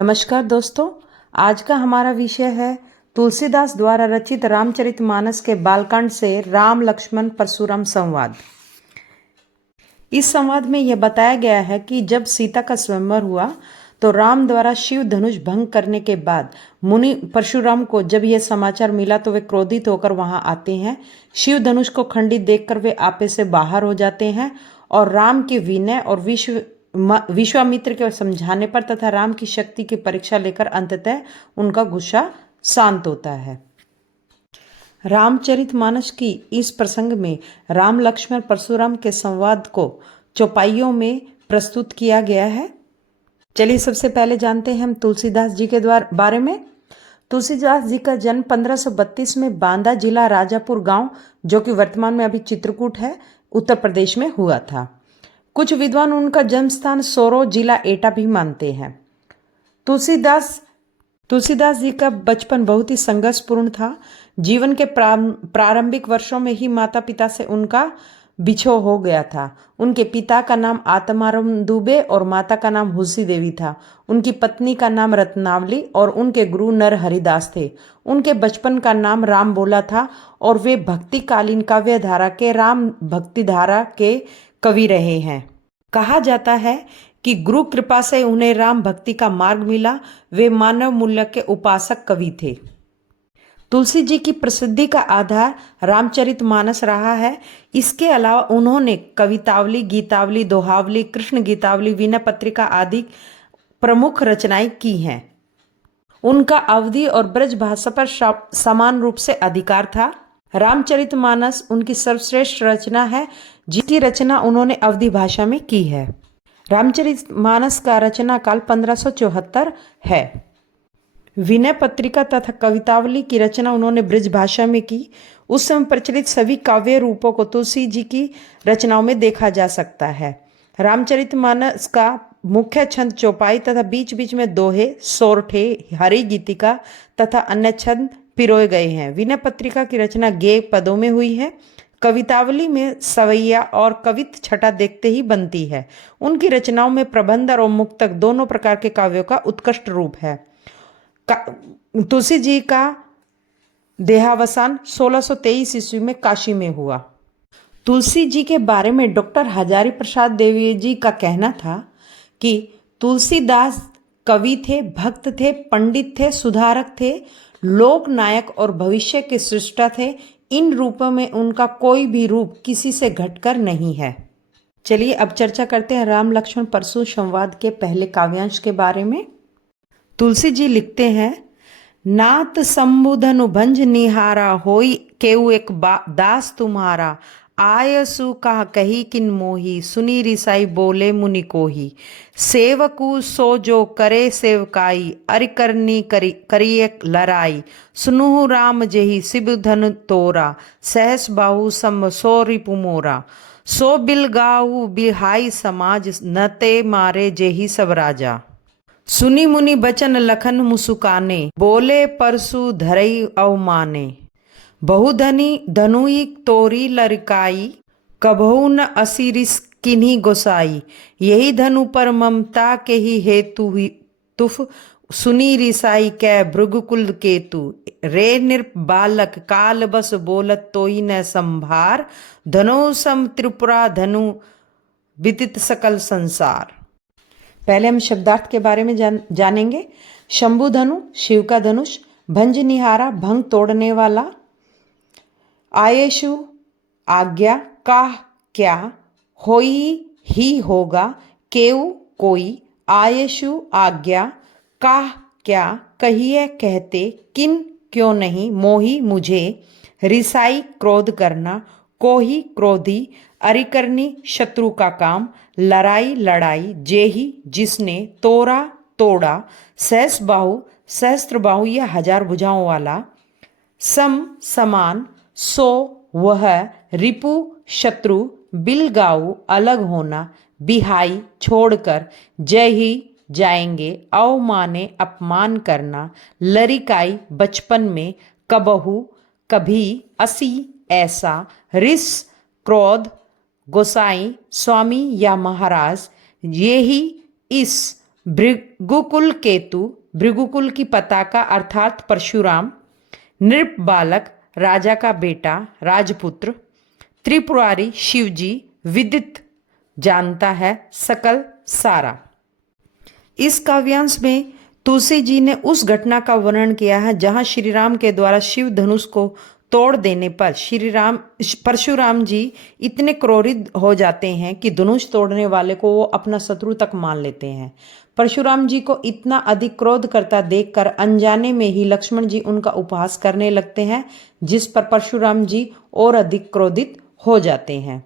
नमस्कार दोस्तों, आज का हमारा विषय है तुलसीदास द्वारा रचित रामचरितमानस के बालकांड से राम लक्ष्मण परशुराम संवाद। इस संवाद में यह बताया गया है कि जब सीता का स्वयंवर हुआ तो राम द्वारा शिव धनुष भंग करने के बाद मुनि परशुराम को जब यह समाचार मिला तो वे क्रोधित होकर वहां आते हैं। शिव धनुष को खंडित देखकर वे आपे से बाहर हो जाते हैं और राम के विनय और विश्वामित्र के समझाने पर तथा राम की शक्ति की परीक्षा लेकर अंततः उनका गुस्सा शांत होता है। रामचरितमानस की इस प्रसंग में राम लक्ष्मण परशुराम के संवाद को चौपाइयों में प्रस्तुत किया गया है। चलिए सबसे पहले जानते हैं हम तुलसीदास जी के बारे में। तुलसीदास जी का जन्म 1532 में बांदा जिला राजापुर गांव, जो कि वर्तमान में अभी चित्रकूट है, उत्तर प्रदेश में हुआ था। कुछ विद्वान उनका जन्म स्थान सोरो जिला एटा भी मानते हैं। तुलसीदास जी का बचपन बहुत ही संघर्षपूर्ण था। जीवन के प्रारंभिक वर्षों में ही माता पिता से उनका बिछोह हो गया था। उनके पिता का नाम आत्माराम दुबे और माता का नाम हुस्सी देवी था। उनकी पत्नी का नाम रत्नावली और उनके गुरु नर हरिदास थे। उनके बचपन का नाम राम बोला था और वे भक्तिकालीन काव्य धारा के राम भक्ति धारा के कवि रहे हैं। कहा जाता है कि गुरु कृपा से उन्हें राम भक्ति का मार्ग मिला। वे मानव मूल्य के उपासक कवि थे। तुलसी जी की प्रसिद्धि का आधार रामचरितमानस रहा है। इसके अलावा उन्होंने कवितावली, गीतावली, दोहावली, कृष्ण गीतावली, विनय पत्रिका आदि प्रमुख रचनाएं की हैं। उनका अवधी और ब्रज भाषा पर समान रूप से अधिकार था। रामचरितमानस उनकी सर्वश्रेष्ठ रचना है, जिसकी रचना उन्होंने अवधी भाषा में की है। रामचरितमानस का रचना काल 1574 है। विनय पत्रिका तथा कवितावली की रचना उन्होंने ब्रज भाषा में की। उस समय प्रचलित सभी काव्य रूपों को तुलसी जी की रचनाओं में देखा जा सकता है। रामचरितमानस का मुख्य छंद चौपाई तथा बीच बीच में दोहे, सोरठे, हरि गीतिका तथा अन्य छंद पिरोए गए हैं। विनय पत्रिका की रचना गेय पदों में हुई है। कवितावली में सवैया और कवित छटा देखते ही बनती है। उनकी रचनाओं में प्रबंध और मुक्तक दोनों प्रकार के काव्यों का उत्कृष्ट रूप है। तुलसी जी का देहावसान 1623 ईस्वी में काशी में हुआ। तुलसी जी के बारे में डॉक्टर हजारी प्रसाद देवी जी का कहना था कि तुलसीदास कवि थे, भक्त थे, पंडित थे, सुधारक थे, लोक नायक और भविष्य के सृष्टा थे। इन रूपों में उनका कोई भी रूप किसी से घटकर नहीं है। चलिए अब चर्चा करते हैं राम लक्ष्मण परशु संवाद के पहले काव्यांश के बारे में। तुलसी जी लिखते हैं, नात संबुधनु भंज निहारा होई केउ एक दास तुम्हारा, आयसु कहा कही किन मोही, सुनी रिसाई बोले मुनि कोही, सेवकु सो जो करे सेवकाई, अरि करनी करिए लराई, सुनुहु राम जेहि शिव धन तोरा, सहस बाहु सम सो रिपु मोरा, सो बिलगाहु बिहाई समाज, नते मारे जेहि सब राजा, सुनी मुनि बचन लखन मुसुकाने, बोले परसु धरई अवमाने, बहुधनी धनुई तोरी लरिकाई, कबहु न असिरिस किन्ही गोसाई, यही धनु पर ममता के ही हेतु ही तुफ, सुनी रिसाई कै भृगुकुल केतु, रे निरप बालक काल बस बोलत तोई न संभार, धनु सम त्रिपुरा धनु विदित सकल संसार। पहले हम शब्दार्थ के बारे में जानेंगे। शंभु धनु शिव का धनुष, भंज निहारा भंग तोड़ने वाला, आयेशु आज्ञा, काह क्या, होई ही होगा, केउ कोई, आयेशु आज्ञा, काह क्या, कहिए कहते, किन क्यों नहीं, मोही मुझे, रिसाई क्रोध करना, कोही क्रोधी, अरिकरनी शत्रु का काम, लड़ाई लड़ाई, जेही जिसने, तोरा तोड़ा, सहस बाहु सहस्त्र बाहु या हजार भुजाओं वाला, सम समान, सो वह, रिपु शत्रु, बिलगाऊ अलग होना, बिहाई छोड़कर, जय ही जाएंगे, अवमाने अपमान करना, लरिकाई बचपन में, कबहू कभी, असी ऐसा, रिस क्रोध, गोसाई स्वामी या महाराज, ये ही इस, भृगुकुल केतु, भृगुकुल की पताका अर्थात परशुराम, नृप बालक, राजा का बेटा, राजपुत्र, त्रिपुरारी शिवजी, विदित जानता है, सकल सारा। इस काव्यांश में तुलसी जी ने उस घटना का वर्णन किया है जहां श्री राम के द्वारा शिव धनुष को तोड़ देने पर परशुराम जी इतने क्रोधित हो जाते हैं कि धनुष तोड़ने वाले को वो अपना शत्रु तक मान लेते हैं। परशुराम जी को इतना अधिक क्रोध करता देखकर अनजाने में ही लक्ष्मण जी उनका उपहास करने लगते हैं, जिस पर परशुराम जी और अधिक क्रोधित हो जाते हैं।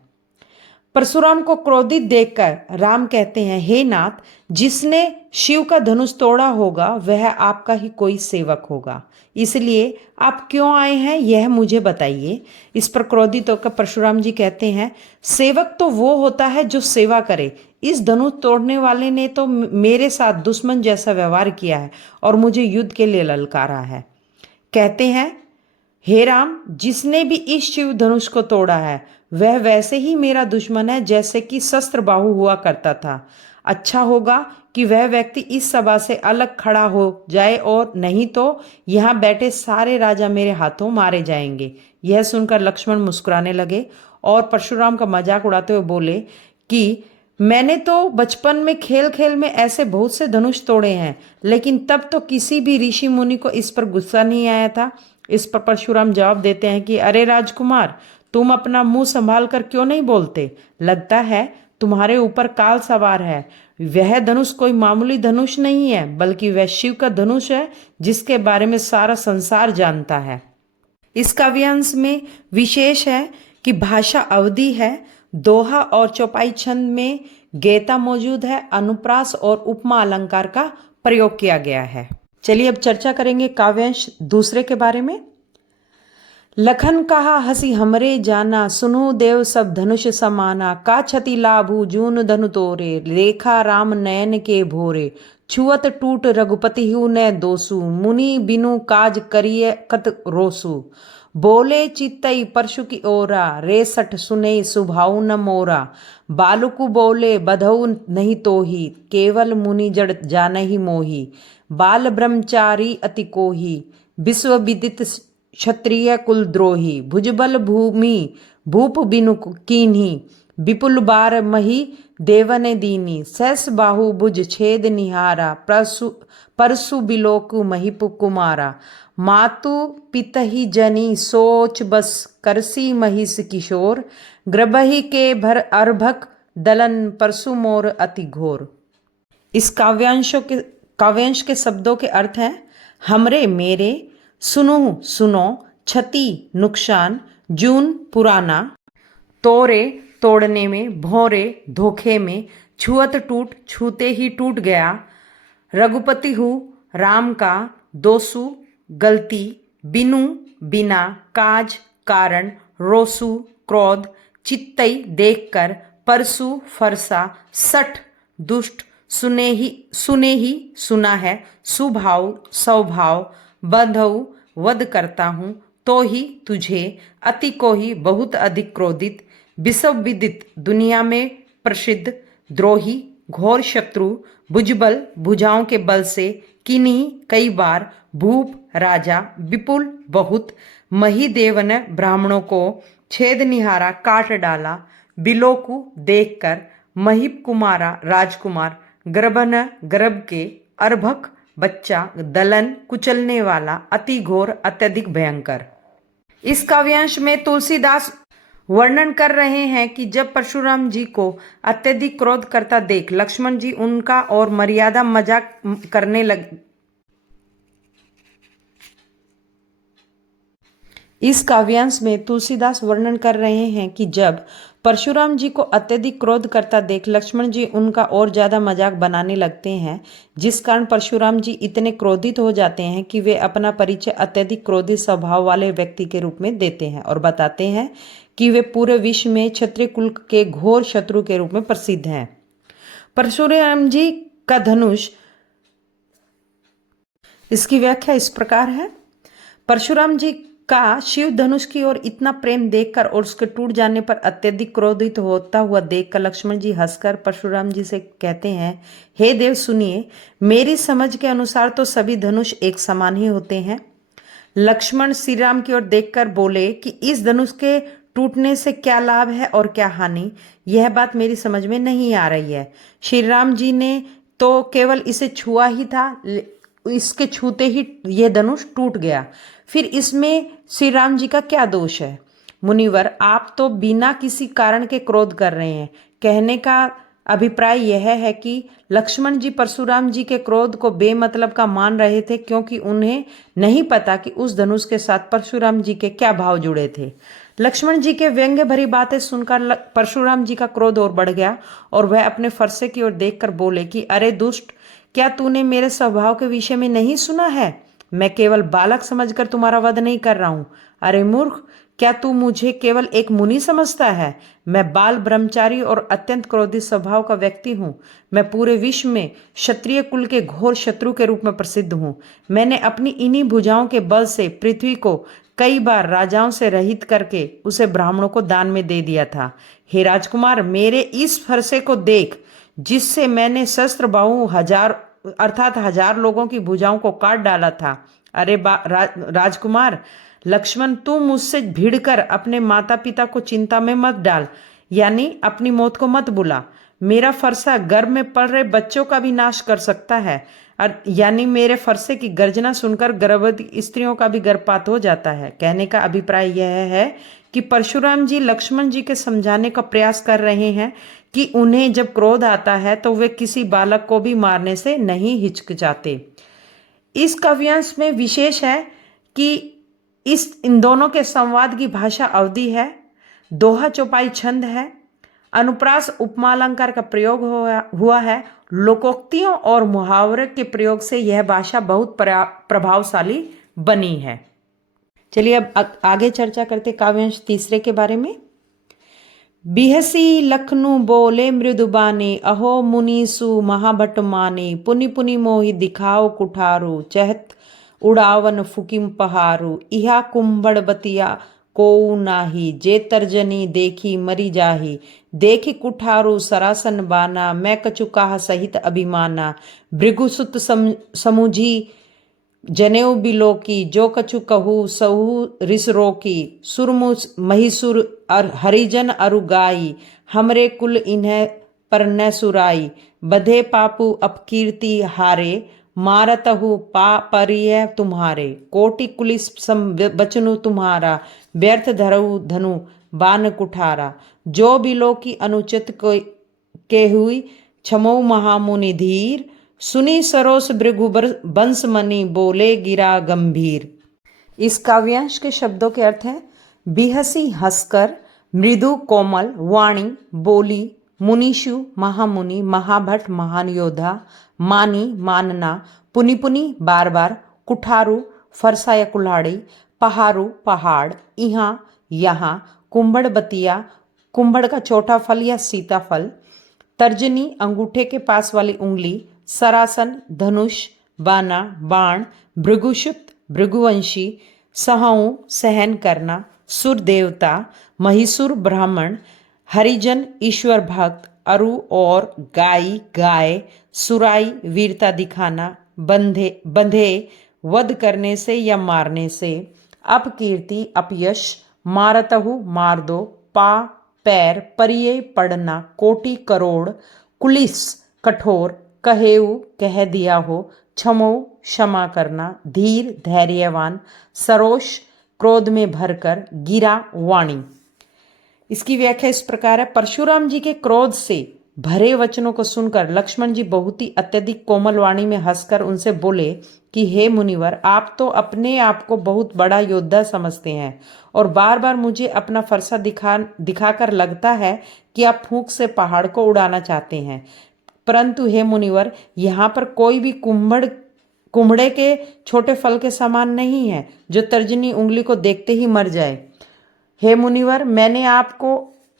परशुराम को क्रोधित देखकर राम कहते हैं, हे नाथ, जिसने शिव का धनुष तोड़ा होगा वह आपका ही कोई सेवक होगा, इसलिए आप क्यों आए हैं यह मुझे बताइए। इस पर क्रोधित होकर परशुराम जी कहते हैं, सेवक तो वो होता है जो सेवा करे। इस धनुष तोड़ने वाले ने तो मेरे साथ दुश्मन जैसा व्यवहार किया है और मुझे युद्ध के लिए ललकारा है। कहते हैं, हे राम, जिसने भी इस शिव धनुष को तोड़ा है वह वैसे ही मेरा दुश्मन है जैसे कि शस्त्र बाहु हुआ करता था। अच्छा होगा कि वह व्यक्ति इस सभा से अलग खड़ा हो जाए और नहीं तो यहाँ बैठे सारे राजा मेरे हाथों मारे जाएंगे। यह सुनकर लक्ष्मण मुस्कुराने लगे और परशुराम का मजाक उड़ाते हुए बोले कि मैंने तो बचपन में खेल खेल में ऐसे बहुत से धनुष तोड़े हैं, लेकिन तब तो किसी भी ऋषि मुनि को इस पर गुस्सा नहीं आया था। इस पर परशुराम जवाब देते हैं कि अरे राजकुमार, तुम अपना मुंह संभाल कर क्यों नहीं बोलते? लगता है तुम्हारे ऊपर काल सवार है। वह धनुष कोई मामूली धनुष नहीं है, बल्कि वह शिव का धनुष है जिसके बारे में सारा संसार जानता है। इस काव्यांश में विशेष है कि भाषा अवधि है, दोहा और चौपाई छंद में गैता मौजूद है, अनुप्रास और उपमा अलंकार का प्रयोग किया गया है। चलिए अब चर्चा करेंगे काव्यांश दूसरे के बारे में। लखन कहा हसी हमरे जाना, सुनो देव सब धनुष समाना, का छति लाभू जून धनु तोरे, रेखा राम नयन के भोरे, छुअत टूट रघुपति हूँ न दोसु, मुनि बिनु काज करिय कत रोसु, बोले चित्तई परशु की ओरा, रेसठ सुने सुभाऊ न मोरा, बालुकु बोले बधऊ नहीं तोही, केवल मुनि जड़ जानहि मोही, बाल ब्रह्मचारी अति कोही, विश्व विदित क्षत्रिय कुलद्रोही, भुजबल भूमि भूप बिनु कीन्ही, विपुल बार मही देवन दीनी, सहस बाहु भुज छेद निहारा, परसु बिलोकु महिपु कुमारा, मातु पितहि जनी सोच बस, करसी महिष किशोर, ग्रबहि के भर अर्भक दलन, परसु मोर अति घोर। इस काव्यांश के शब्दों के अर्थ हैं, हमरे मेरे, सुनो सुनो, क्षति नुकसान, जून पुराना, तोरे तोड़ने में, भोरे धोखे में, छुअत टूट छूते ही टूट गया, रघुपति हूँ राम का, दोसु गलती, बिनु बिना, काज कारण, रोसु क्रोध, चित्तई देखकर, परसु फरसा, सठ दुष्ट, सुने ही सुना है, सुभाव स्वभाव, बंधऊ वध करता हूँ, तो ही तुझे, अति को ही बहुत अधिक क्रोधित, विश्व विदित दुनिया में प्रसिद्ध, द्रोही घोर शत्रु, भुजबल भुजाओं के बल से, किन्हीं कई बार, भूप राजा, विपुल बहुत, महिदेव ने ब्राह्मणों को छेद निहारा काट डाला, बिलोकु देखकर, महिप कुमारा राजकुमार, गर्भन गर्भ के, अर्भक बच्चा, दलन कुचलने वाला, अति घोर अत्यधिक भयंकर। इस काव्यांश में तुलसीदास वर्णन कर रहे हैं कि जब परशुराम जी को अत्यधिक क्रोध करता देख लक्ष्मण जी उनका और मर्यादा मजाक करने लगे। इस काव्यांश में तुलसीदास वर्णन कर रहे हैं कि जब परशुराम जी को अत्यधिक क्रोध करता देख लक्ष्मण जी उनका और ज्यादा मजाक बनाने लगते हैं, जिस कारण परशुराम जी इतने क्रोधित हो जाते हैं कि वे अपना परिचय अत्यधिक क्रोधित स्वभाव वाले व्यक्ति के रूप में देते हैं और बताते हैं कि वे पूरे विश्व में क्षत्रिय कुल के घोर शत्रु के रूप में प्रसिद्ध हैं। परशुराम जी का धनुष, इसकी व्याख्या इस प्रकार है। परशुराम जी का शिव धनुष की ओर इतना प्रेम देखकर और उसके टूट जाने पर अत्यधिक क्रोधित होता हुआ देखकर लक्ष्मण जी हंसकर परशुराम जी से कहते हैं, हे देव सुनिए, मेरी समझ के अनुसार तो सभी धनुष एक समान ही होते हैं। लक्ष्मण श्री राम की ओर देखकर बोले कि इस धनुष के टूटने से क्या लाभ है और क्या हानि, यह बात मेरी समझ में नहीं आ रही है। श्री राम जी ने तो केवल इसे छुआ ही था, इसके छूते ही यह धनुष टूट गया, फिर इसमें श्री राम जी का क्या दोष है। मुनिवर, आप तो बिना किसी कारण के क्रोध कर रहे हैं। कहने का अभिप्राय यह है कि लक्ष्मण जी परशुराम जी के क्रोध को बेमतलब का मान रहे थे, क्योंकि उन्हें नहीं पता कि उस धनुष के साथ परशुराम जी के क्या भाव जुड़े थे। लक्ष्मण जी के व्यंग्य भरी बातें सुनकर परशुराम जी का क्रोध और बढ़ गया और वह अपने फरसे की ओर देखकर बोले कि अरे दुष्ट, क्या तूने मेरे स्वभाव के विषय में नहीं सुना है? मैं केवल बालक समझकर तुम्हारा वध नहीं कर रहा हूं। अरे मूर्ख, क्या तू मुझे केवल एक मुनि समझता है? मैं बाल ब्रह्मचारी और अत्यंत क्रोधित स्वभाव का व्यक्ति हूँ। मैं पूरे विश्व में क्षत्रिय कुल के घोर शत्रु के रूप में प्रसिद्ध हूँ। मैंने अपनी इन्हीं भुजाओं के बल से पृथ्वी को कई बार राजाओं से रहित करके उसे ब्राह्मणों को दान में दे दिया था। हे राजकुमार, मेरे इस फरसे को देख, जिससे मैंने शस्त्र बाहु अर्थात हजार लोगों की भुजाओं को काट डाला था। अरे राजकुमार लक्ष्मण, तू मुझसे भिड़कर अपने माता पिता को चिंता में मत डाल, यानी अपनी मौत को मत बुला। मेरा फरसा गर्भ में पल रहे बच्चों का भी नाश कर सकता है, यानी मेरे फरसे की गर्जना सुनकर गर्भवती स्त्रियों का भी गर्भपात हो जाता है। कहने का अभिप्राय यह है कि परशुराम जी लक्ष्मण जी के समझाने का प्रयास कर रहे हैं कि उन्हें जब क्रोध आता है तो वे किसी बालक को भी मारने से नहीं हिचकिचाते। इस काव्यांश में विशेष है कि इन दोनों के संवाद की भाषा अवधि है, दोहा चौपाई छंद है, अनुप्रास उपमा अलंकार का प्रयोग हुआ है। लोकोक्तियों और मुहावरे के प्रयोग से यह भाषा बहुत प्रभावशाली बनी है। चलिए अब आगे चर्चा करते काव्यांश तीसरे के बारे में। बिहसी लखनु बोले मृदुबानी, अहो मुनीसु महाभट माने, पुनि पुनि मोहि दिखाओ कुठारू, चहत उड़ावन फुकिम पहारू, इहा कुंभड़ बतिया को नाही, जे तर्जनी देखी मरी जाही, देखी कुठारू सरासन बाना, मैं कचुकाह सहित अभिमाना, भृगुसुत समुझी जनेऊ बिलोकी, जो कछु कहू सहु रिसरो की, सुरमु महिसुर हरिजन अरुगाई, हमरे कुल इन्हें पर न सुराई, बधे पापू अपकीर्ति हारे, मारतहु पा परिय तुम्हारे, कोटि कुलिस बचनु तुम्हारा, व्यर्थ धरऊ धनु बान कुठारा, जो बिलो की अनुचित के हुई क्षमो महामुनि धीर, सुनी सरोस भृगु बंस मनी, बोले गिरा गंभीर। इस काव्यांश के शब्दों के अर्थ हैं बिहसी हंसकर, मृदु कोमल, वाणी बोली, मुनीषु महामुनि, महाभट महान योद्धा, मानी मानना, पुनि पुनि बार बार, कुठारू फरसा या कुल्हाड़ी, पहारू पहाड़, इहाँ यहाँ, कुंभड़ बतिया कुंभड़ का छोटा फल या सीताफल, तर्जनी अंगूठे के पास वाली उंगली, सरासन धनुष बाना बाण, भृगुशुत भृगुवंशी, सहऊ सहन करना, सुर देवता, महिसुर ब्राह्मण, हरिजन ईश्वर भक्त, अरु और गाई गाय, सुराई वीरता दिखाना, बंधे वध करने से या मारने से, अपकीर्ति अपयश, मारतहु मार दो, पा पैर, परिये पड़ना, कोटि करोड़, कुलिस कठोर, कहेऊ कह दिया हो, क्षमो क्षमा करना, धीर धैर्यवान, सरोष क्रोध में भरकर, गिरा वाणी। इसकी व्याख्या इस प्रकार है। परशुराम जी के क्रोध से भरे वचनों को सुनकर लक्ष्मण जी बहुत ही अत्यधिक कोमल वाणी में हंसकर उनसे बोले कि हे मुनिवर, आप तो अपने आप को बहुत बड़ा योद्धा समझते हैं और बार बार मुझे अपना फरसा दिखाकर लगता है कि आप फूंक से पहाड़ को उड़ाना चाहते हैं, परंतु हे मुनिवर, यहाँ पर कोई भी कुम्भड़े के छोटे फल के समान नहीं है जो तर्जनी उंगली को देखते ही मर जाए। हे मुनिवर, मैंने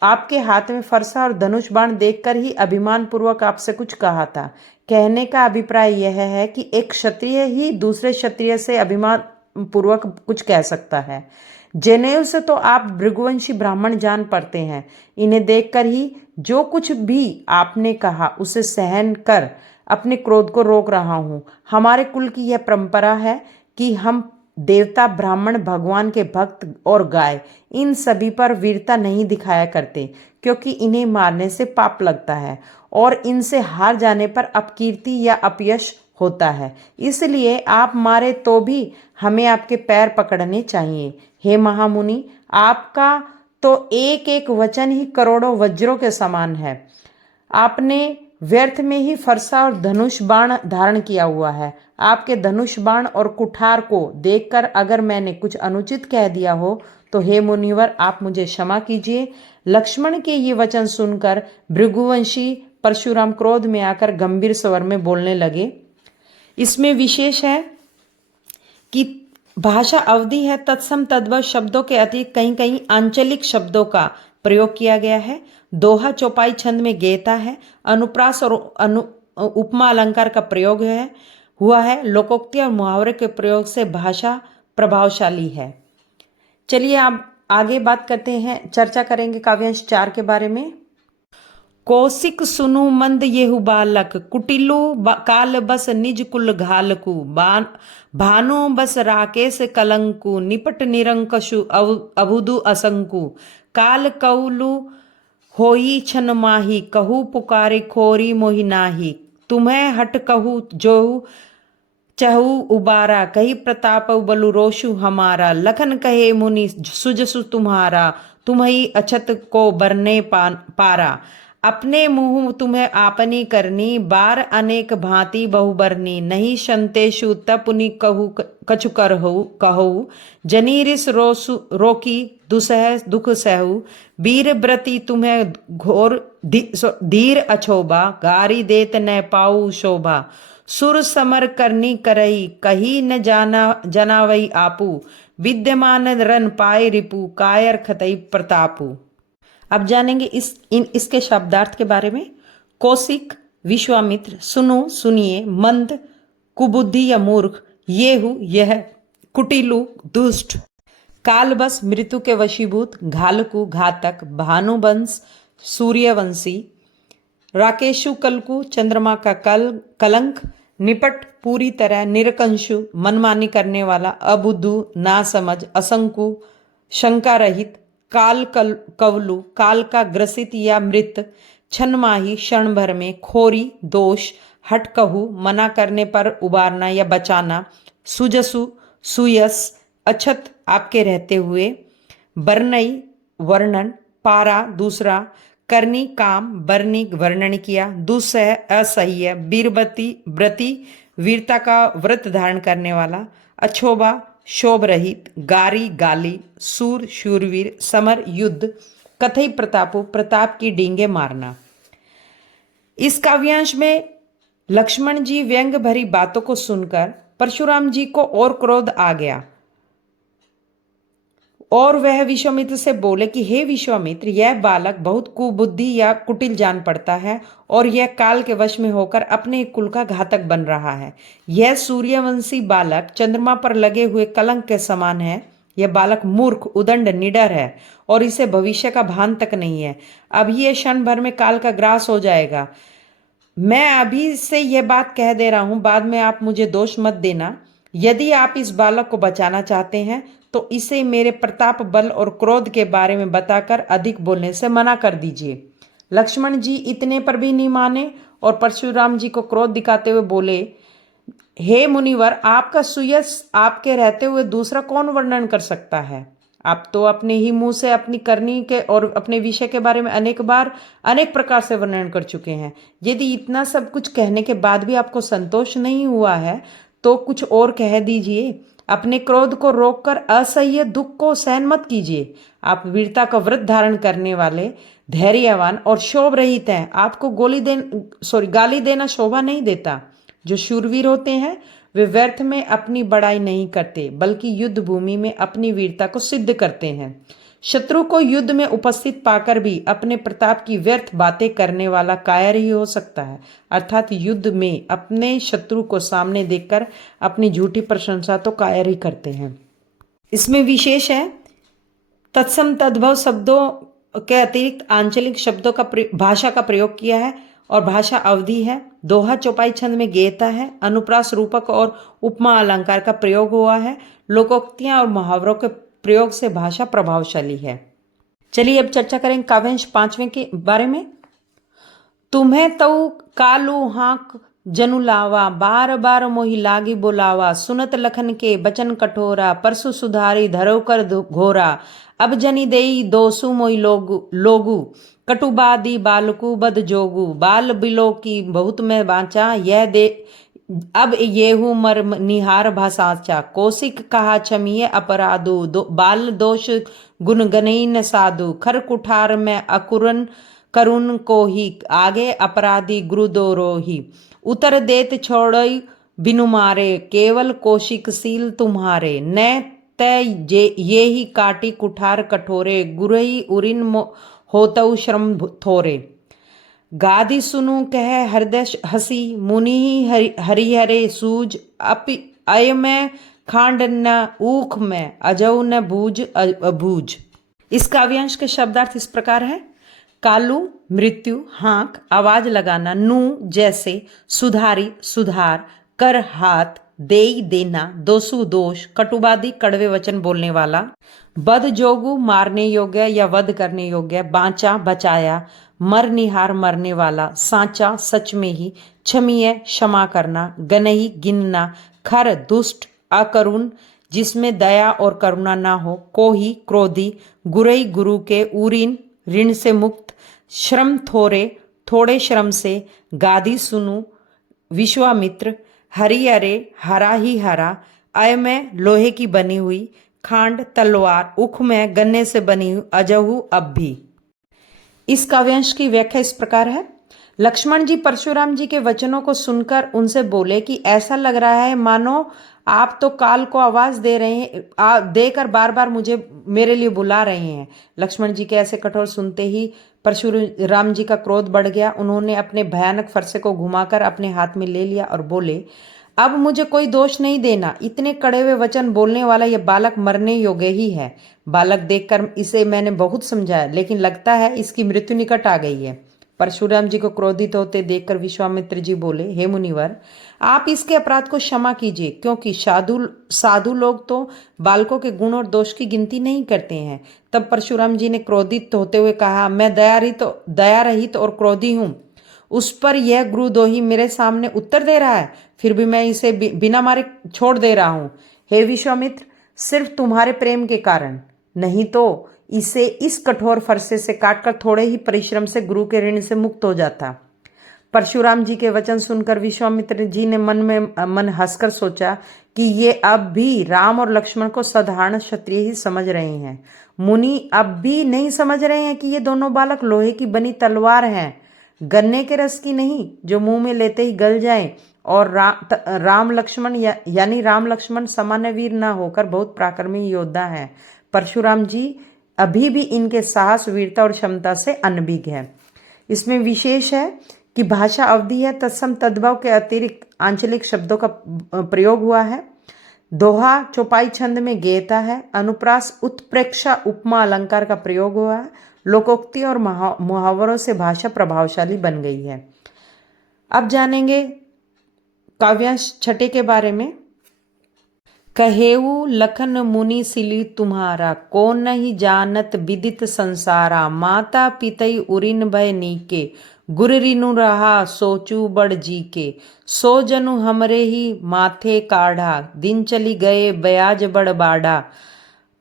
आपके हाथ में फरसा और धनुष बाण देखकर ही अभिमान पूर्वक आपसे कुछ कहा था। कहने का अभिप्राय यह है कि एक क्षत्रिय ही दूसरे क्षत्रिय से पूर्वक कुछ कह सकता है। जनेऊ से तो आप भृगुवंशी ब्राह्मण जान पड़ते हैं। इन्हें देखकर ही जो कुछ भी आपने कहा उसे सहन कर अपने क्रोध को रोक रहा हूँ। हमारे कुल की यह परंपरा है कि हम देवता, ब्राह्मण, भगवान के भक्त और गाय, इन सभी पर वीरता नहीं दिखाया करते, क्योंकि इन्हें मारने से पाप लगता है और इनसे हार जाने पर अपकीर्ति या अपयश होता है। इसलिए आप मारे तो भी हमें आपके पैर पकड़ने चाहिए। हे महामुनि, आपका तो एक एक वचन ही करोड़ों वज्रों के समान है। आपने व्यर्थ में ही फरसा और धनुष बाण धारण किया हुआ है। आपके धनुष बाण और कुठार को देखकर अगर मैंने कुछ अनुचित कह दिया हो तो हे मुनिवर, आप मुझे क्षमा कीजिए। लक्ष्मण के ये वचन सुनकर भृगुवंशी परशुराम क्रोध में आकर गंभीर स्वर में बोलने लगे। इसमें विशेष है कि भाषा अवधि है, तत्सम तद्भव शब्दों के अतिरिक्त कहीं कहीं आंचलिक शब्दों का प्रयोग किया गया है। दोहा चौपाई छंद में गेता है। अनुप्रास और उपमा अलंकार का प्रयोग हुआ है। लोकोक्ति और मुहावरे के प्रयोग से भाषा प्रभावशाली है। चलिए आप आगे बात करते हैं, चर्चा करेंगे काव्यांश 4 के बारे में। कौशिक सुनु मंद येहु बालक, कुटिलु काल बस निज कुल घालकु, भानु बस राकेश कलंकु, निपट निरंकशु अभुदु असंकु, काल कौलु होई छन माही, कहू पुकारे खोरी मोहि नाही, तुम्हें हट कहू जोहु चहु उबारा, कही प्रताप बलु रोषु हमारा, लखन कहे मुनि सुजसु तुम्हारा, तुम्ही अछत को बरने पारा, अपने मुँह तुम्हें आपनी करनी, बार अनेक भांति बहुबरनी, नहीं शंतेषु तपुनि कहु कछु कहु, जनीरिस रोकी दुसह दुख सहु, वीर व्रति तुम्हें घोर धीर अछोभा, गारी देत न पाऊ शोभा, सुर समर करनी करई, कही न जनावई आपू, विद्यमान रन पाए रिपु, कायर खतई प्रतापु। अब जानेंगे इसके शब्दार्थ के बारे में। कौशिक, विश्वामित्र, सुनो सुनिए, मंद कुबुद्धि या मूर्ख, येहु यह, कुटिलु दुष्ट, कालबस मृत्यु के वशीभूत, घालकु घातक, भानुवंश सूर्यवंशी, राकेशु कलकु चंद्रमा का कलंक, निपट पूरी तरह, निरकंशु मनमानी करने वाला, अबुद्धू नासमझ, असंकु शंका रहित, काल कवलु काल का ग्रसित या मृत, छनमाही क्षण भर में, खोरी दोष, हटकहु मना करने पर उबारना या बचाना, सुजसु सुयस अछत आपके रहते हुए, बरनई वर्णन, पारा दूसरा, करनी काम, बरनी वर्णन किया, दुसह असह्य, वीरवती व्रति वीरता का व्रत धारण करने वाला, अछोभा शोभ रहित, गारी गाली, सूर शूरवीर, समर युद्ध, कथई प्रतापु प्रताप की डींगे मारना। इस काव्यांश में लक्ष्मण जी व्यंग भरी बातों को सुनकर परशुराम जी को और क्रोध आ गया और वह विश्वामित्र से बोले कि हे विश्वामित्र, यह बालक बहुत कुबुद्धि या कुटिल जान पड़ता है और यह काल के वश में होकर अपने कुल का घातक बन रहा है। यह सूर्यवंशी बालक चंद्रमा पर लगे हुए कलंक के समान है। यह बालक मूर्ख, उदंड, निडर है और इसे भविष्य का भान तक नहीं है। अभी यह क्षण भर में काल का ग्रास हो जाएगा। मैं अभी से यह बात कह दे रहा हूं, बाद में आप मुझे दोष मत देना। यदि आप इस बालक को बचाना चाहते हैं तो इसे मेरे प्रताप, बल और क्रोध के बारे में बताकर अधिक बोलने से मना कर दीजिए। लक्ष्मण जी इतने पर भी नहीं माने और परशुराम जी को क्रोध दिखाते हुए बोले, हे मुनिवर, आपका सुयश आपके रहते हुए दूसरा कौन वर्णन कर सकता है? आप तो अपने ही मुंह से अपनी करनी के और अपने विषय के बारे में अनेक बार अनेक प्रकार से वर्णन कर चुके हैं। यदि इतना सब कुछ कहने के बाद भी आपको संतोष नहीं हुआ है तो कुछ और कह दीजिए। अपने क्रोध को रोककर असह्य दुख को सहन मत कीजिए। आप वीरता का व्रत धारण करने वाले, धैर्यवान और शोभ रहित हैं। आपको गाली देना शोभा नहीं देता। जो शूरवीर होते हैं वे व्यर्थ में अपनी बड़ाई नहीं करते, बल्कि युद्ध भूमि में अपनी वीरता को सिद्ध करते हैं। शत्रु को युद्ध में उपस्थित पाकर भी अपने प्रताप की व्यर्थ बातें करने वाला कायर ही हो सकता है। अर्थात युद्ध में अपने शत्रु को सामने देखकर अपनी झूठी प्रशंसा तो कायर ही करते हैं। इसमें विशेष है तत्सम तद्भव शब्दों के अतिरिक्त आंचलिक शब्दों का भाषा का प्रयोग किया है और भाषा अवधि है। दोहा चौपाई छंद में गेयता है। अनुप्रास रूपक और उपमा अलंकार का प्रयोग हुआ है। लोकोक्तियां और मुहावरों के प्रयोग से भाषा प्रभावशाली है। चलिए अब चर्चा करेंगे काव्यांश 5वें के बारे में। तुम्हें तो कालू हाँक जनु लावा, बार बार मोहि लागी बोलावा, सुनत लखन के बचन कठोरा, परसु सुधारी धरोकर घोरा, अब जनि देई दोसु मोहि लोगु, कटुबादी बालकु बद जोगु, बाल बिलो की बहुत में बाँचा, यह दे अब येहू मर निहार भाषाचा, कौशिक कहा क्षमीय अपराधु, बाल दोष गुणगनई न साधु, खर कुठार में अकुरन करुण को ही, आगे अपराधी गुरुदोरोही, उतर देत छोड़ई बिनु मारे, केवल कौशिक सील तुम्हारे, न तय ये ही काटी कुठार कठोरे, गुरही उरिन होतउ श्रम थोरे, गादी सुनु कह हृदय हसी, मुनि हरिहरे सूज, अपि अय में खांड न ऊख में, अजऊ न बूझ अबूझ। इस काव्यांश के शब्दार्थ इस प्रकार है। कालू मृत्यु, हाँक आवाज लगाना, नू जैसे, सुधारी सुधार, कर हाथ, देई देना, दोसु दोष, कटुबादी कड़वे वचन बोलने वाला, बद जोगु मारने योग्य या वध करने योग्य, बांचा बचाया, मर निहार मरने वाला, सांचा सच में ही, क्षमीय क्षमा करना, गनही गिनना, खर दुष्ट अकरुण जिसमें दया और करुणा ना हो, कोही क्रोधी, गुरई गुरु के, उरीन ऋण से मुक्त, श्रम थोरे थोड़े श्रम से, गादी सुनु विश्वामित्र, हरि अरे हरा ही हरा, अय में लोहे की बनी हुई, खांड तलवार, उख में गन्ने से बनी हुई, अजहू अब भी। इस काव्यांश की व्याख्या इस प्रकार है। लक्ष्मण जी परशुराम जी के वचनों को सुनकर उनसे बोले कि ऐसा लग रहा है मानो आप तो काल को आवाज दे रहे हैं, देकर बार बार मुझे मेरे लिए बुला रहे हैं। लक्ष्मण जी के ऐसे कठोर सुनते ही परशुराम जी का क्रोध बढ़ गया। उन्होंने अपने भयानक फरसे को घुमाकर अपने हाथ में ले लिया और बोले, अब मुझे कोई दोष नहीं देना, इतने कड़े हुए वचन बोलने वाला यह बालक मरने योग्य ही है। बालक देखकर इसे मैंने बहुत समझाया, लेकिन लगता है इसकी मृत्यु निकट आ गई है। परशुराम जी को क्रोधित होते देखकर विश्वामित्र जी बोले, हे मुनिवर, आप इसके अपराध को क्षमा कीजिए, क्योंकि साधु लोग तो बालकों के गुण और दोष की गिनती नहीं करते हैं। तब परशुराम जी ने क्रोधित होते हुए कहा, मैं दया रहित और क्रोधी हूँ। उस पर यह गुरुद्रोही मेरे सामने उत्तर दे रहा है, फिर भी मैं इसे बिना मारे छोड़ दे रहा हूँ। हे विश्वामित्र, सिर्फ तुम्हारे प्रेम के कारण, नहीं तो इसे इस कठोर फरसे से काटकर थोड़े ही परिश्रम से गुरु के ऋण से मुक्त हो जाता। परशुराम जी के वचन सुनकर विश्वामित्र जी ने मन हंसकर सोचा कि ये अब भी राम और लक्ष्मण को साधारण क्षत्रिय ही समझ रहे हैं। मुनि अब भी नहीं समझ रहे हैं कि ये दोनों बालक लोहे की बनी तलवार हैं, गन्ने के रस की नहीं, जो मुंह में लेते ही गल जाए। और राम लक्ष्मण सामान्य वीर न होकर बहुत पराक्रमी योद्धा है। परशुराम जी अभी भी इनके साहस, वीरता और क्षमता से अनभिज्ञ है। इसमें विशेष है कि भाषा अवधि है। तत्सम तद्भव के अतिरिक्त आंचलिक शब्दों का प्रयोग हुआ है। दोहा चौपाई छंद में गेयता है। अनुप्रास उत्प्रेक्षा उपमा अलंकार का प्रयोग हुआ है। लोकोक्ति और मुहावरों से भाषा प्रभावशाली बन गई है। अब जानेंगे काव्यांश 6 के बारे में। कहेऊ लखन मुनि सिली तुम्हारा, को नहीं जानत विदित संसारा, माता पितई उरिन भय नीके, गुर रिनु रहा सोचू बड़ जी के, सो जनु हमरे ही माथे काढ़ा, दिन चली गए ब्याज बड़ बाढ़ा,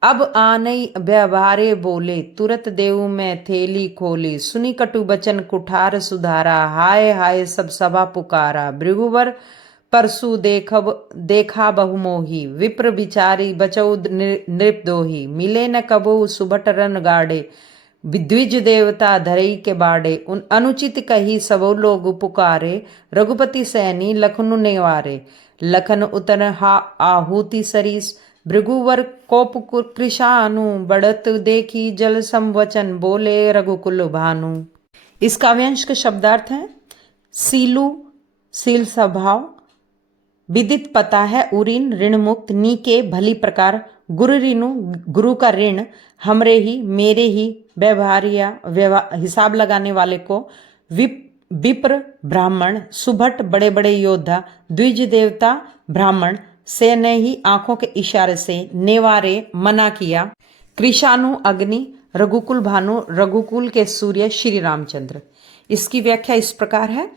अब आनई व्यवहारे बोले, तुरत देऊ में थेली खोली, सुनी कटु बचन कुठार सुधारा, हाय हाय सब सभा पुकारा, भृगुवर परसु देखा बहुमोही, विप्र विचारी बचौ नृपदोही, मिले न कबो सुभट रन गाड़े, द्विज देवता धरई के बाड़े, उन अनुचित कही सबो लोग पुकारे, रघुपति सैनी लखनु नेवारे, लखन उतर हा आहुति सरीस, भृगुवर कोप कृशानु, बढ़त देखी जल संवचन, बोले रघुकुल भानु। इस काव्यांश के शब्दार्थ हैं सीलू सील स्वभाव, विदित पता है उरीन ऋण मुक्त, नीके भली प्रकार, गुरु ऋणु गुरु का ऋण, हमरे ही मेरे ही, व्यवहारिया हिसाब लगाने वाले को, विप्र ब्राह्मण, सुभट बड़े बड़े योद्धा, द्विज देवता ब्राह्मण, से ने ही आंखों के इशारे से, नेवारे मना किया, कृषाणु अग्नि, रघुकुल भानु रघुकुल के सूर्य श्री रामचंद्र। इसकी व्याख्या इस प्रकार है।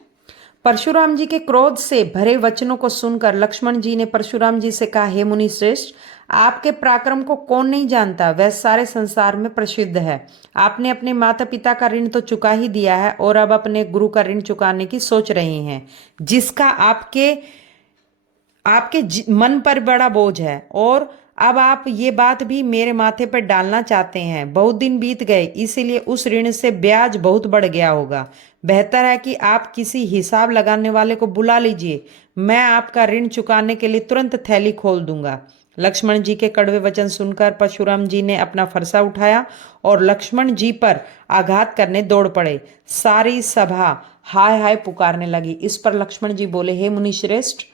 परशुराम जी के क्रोध से भरे वचनों को सुनकर लक्ष्मण जी ने परशुराम जी से कहा, हे मुनि श्रेष्ठ, आपके पराक्रम को कौन नहीं जानता, वह सारे संसार में प्रसिद्ध है। आपने अपने माता पिता का ऋण तो चुका ही दिया है और अब अपने गुरु का ऋण चुकाने की सोच रहे हैं, जिसका आपके मन पर बड़ा बोझ है, और अब आप ये बात भी मेरे माथे पर डालना चाहते हैं। बहुत दिन बीत गए, इसीलिए उस ऋण से ब्याज बहुत बढ़ गया होगा। बेहतर है कि आप किसी हिसाब लगाने वाले को बुला लीजिए, मैं आपका ऋण चुकाने के लिए तुरंत थैली खोल दूंगा। लक्ष्मण जी के कड़वे वचन सुनकर परशुराम जी ने अपना फरसा उठाया और लक्ष्मण जी पर आघात करने दौड़ पड़े। सारी सभा हाय हाय पुकारने लगी। इस पर लक्ष्मण जी बोले, हे मुनि श्रेष्ठ,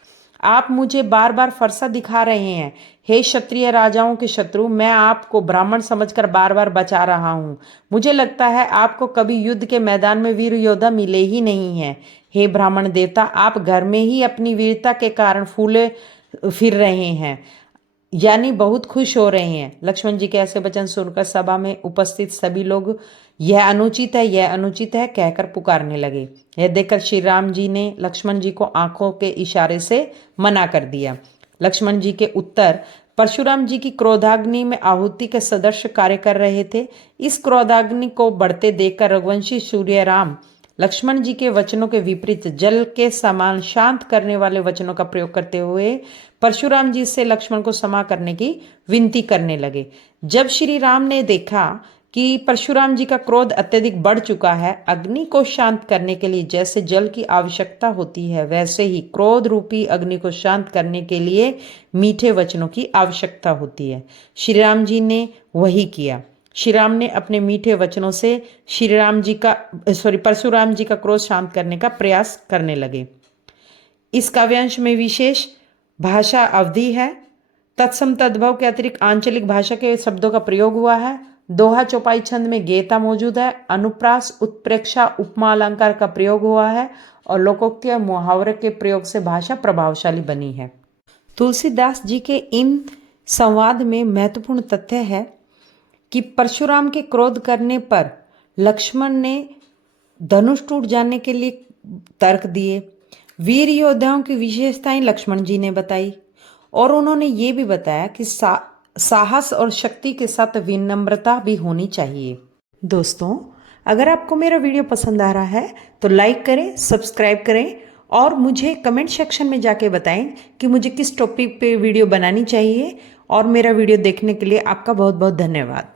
आप मुझे बार बार फरसा दिखा रहे हैं। हे क्षत्रिय राजाओं के शत्रु, मैं आपको ब्राह्मण समझकर बार बार बचा रहा हूँ। मुझे लगता है आपको कभी युद्ध के मैदान में वीर योद्धा मिले ही नहीं हैं। हे ब्राह्मण देवता, आप घर में ही अपनी वीरता के कारण फूले फिर रहे हैं, यानी बहुत खुश हो रहे हैं। लक्ष्मण जी के ऐसे वचन सुनकर सभा में उपस्थित सभी लोग यह अनुचित है, यह अनुचित है कहकर पुकारने लगे। यह देखकर श्री राम जी ने लक्ष्मण जी को आंखों के इशारे से मना कर दिया। लक्ष्मण जी के उत्तर परशुराम जी की क्रोधाग्नि में आहुति के सदृश कार्य कर रहे थे। इस क्रोधाग्नि को बढ़ते देखकर रघुवंशी सूर्य राम लक्ष्मण जी के वचनों के विपरीत जल के समान शांत करने वाले वचनों का प्रयोग करते हुए परशुराम जी से लक्ष्मण को क्षमा करने की विनती करने लगे। जब श्री राम ने देखा कि परशुराम जी का क्रोध अत्यधिक बढ़ चुका है, अग्नि को शांत करने के लिए जैसे जल की आवश्यकता होती है, वैसे ही क्रोध रूपी अग्नि को शांत करने के लिए मीठे वचनों की आवश्यकता होती है। श्री राम जी ने वही किया। श्री राम ने अपने मीठे वचनों से परशुराम जी का क्रोध शांत करने का प्रयास करने लगे। इस काव्यांश में विशेष भाषा अवधि है। तत्सम तद्भव के अतिरिक्त आंचलिक भाषा के शब्दों का प्रयोग हुआ है। दोहा चौपाई छंद में गेता मौजूद है। अनुप्रास, उत्प्रेक्षा, उपमा अलंकार का प्रयोग हुआ है और लोकोक्ति मुहावरे के प्रयोग से भाषा प्रभावशाली बनी है। तुलसीदास जी के इन संवाद में महत्वपूर्ण तथ्य है कि परशुराम के क्रोध करने पर लक्ष्मण ने धनुष टूट जाने के लिए तर्क दिए। वीर योद्धाओं की विशेषताएं लक्ष्मण जी ने बताई और उन्होंने ये भी बताया कि साहस और शक्ति के साथ विनम्रता भी होनी चाहिए। दोस्तों, अगर आपको मेरा वीडियो पसंद आ रहा है तो लाइक करें, सब्सक्राइब करें और मुझे कमेंट सेक्शन में जाके बताएं कि मुझे किस टॉपिक पे वीडियो बनानी चाहिए। और मेरा वीडियो देखने के लिए आपका बहुत बहुत धन्यवाद।